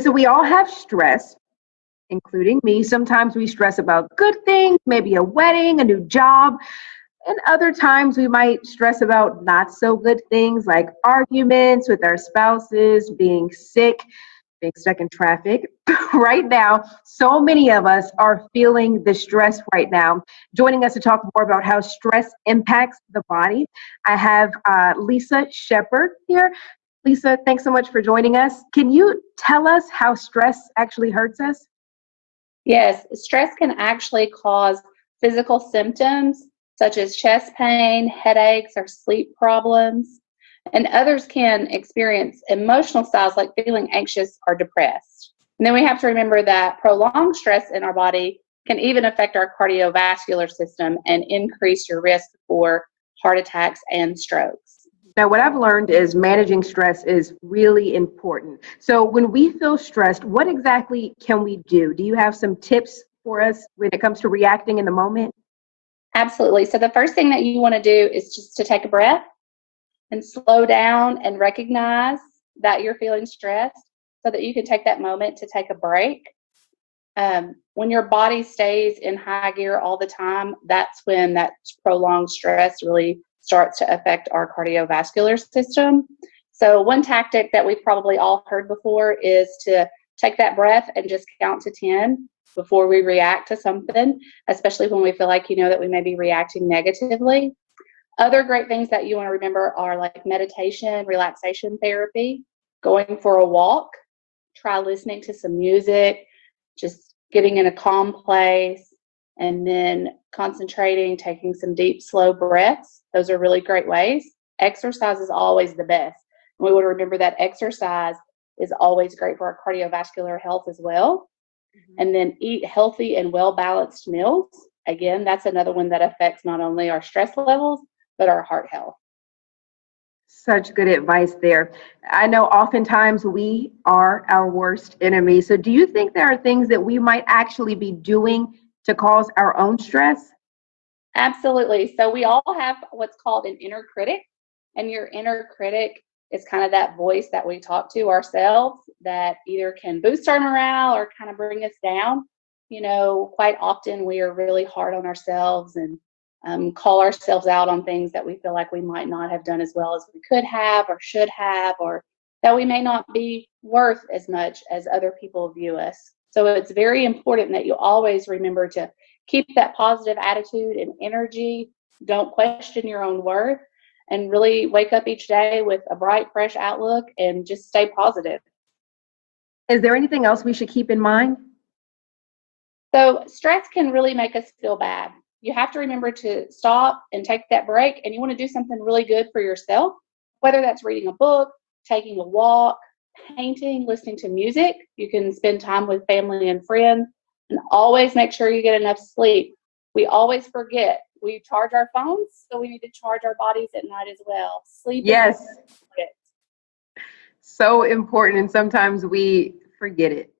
Okay, so we all have stress, including me. Sometimes we stress about good things, maybe a wedding, a new job, and other times we might stress about not so good things like arguments with our spouses, being sick, being stuck in traffic. Right now, so many of us are feeling the stress right now. Joining us to talk more about how stress impacts the body, I have Lisa Shepherd here. Lisa, thanks so much for joining us. Can you tell us how stress actually hurts us? Yes, stress can actually cause physical symptoms such as chest pain, headaches, or sleep problems. And others can experience emotional styles like feeling anxious or depressed. And then we have to remember that prolonged stress in our body can even affect our cardiovascular system and increase your risk for heart attacks and strokes. Now, what I've learned is managing stress is really important. So, when we feel stressed, what exactly can we do? Do you have some tips for us when it comes to reacting in the moment? Absolutely. So, the first thing that you want to do is just to take a breath and slow down and recognize that you're feeling stressed so that you can take that moment to take a break. When your body stays in high gear all the time, that's when that prolonged stress really starts to affect our cardiovascular system. So, one tactic that we've probably all heard before is to take that breath and just count to 10 before we react to something, especially when we feel like that we may be reacting negatively. Other great things that you want to remember are like meditation, relaxation therapy, going for a walk, try listening to some music, just getting in a calm place, and then concentrating, taking some deep, slow breaths. Those are really great ways. Exercise is always the best. And we want to remember that exercise is always great for our cardiovascular health as well. Mhm. And then eat healthy and well balanced meals. Again, that's another one that affects not only our stress levels, but our heart health. Such good advice there. I know oftentimes we are our worst enemy. So, do you think there are things that we might actually be doing to cause our own stress? Absolutely. So we all have what's called an inner critic, and your inner critic is kind of that voice that we talk to ourselves that either can boost our morale or kind of bring us down. Quite often we are really hard on ourselves and call ourselves out on things that we feel like we might not have done as well as we could have or should have, or that we may not be worth as much as other people view us. So it's very important that you always remember to keep that positive attitude and energy. Don't question your own worth and really wake up each day with a bright, fresh outlook and just stay positive. Is there anything else we should keep in mind? So, stress can really make us feel bad. You have to remember to stop and take that break, and you want to do something really good for yourself, whether that's reading a book, taking a walk, painting, listening to music. You can spend time with family and friends, and always make sure you get enough sleep. We always forget. We charge our phones, so we need to charge our bodies at night as well. Sleep is Yes, important. so important. And sometimes we forget it.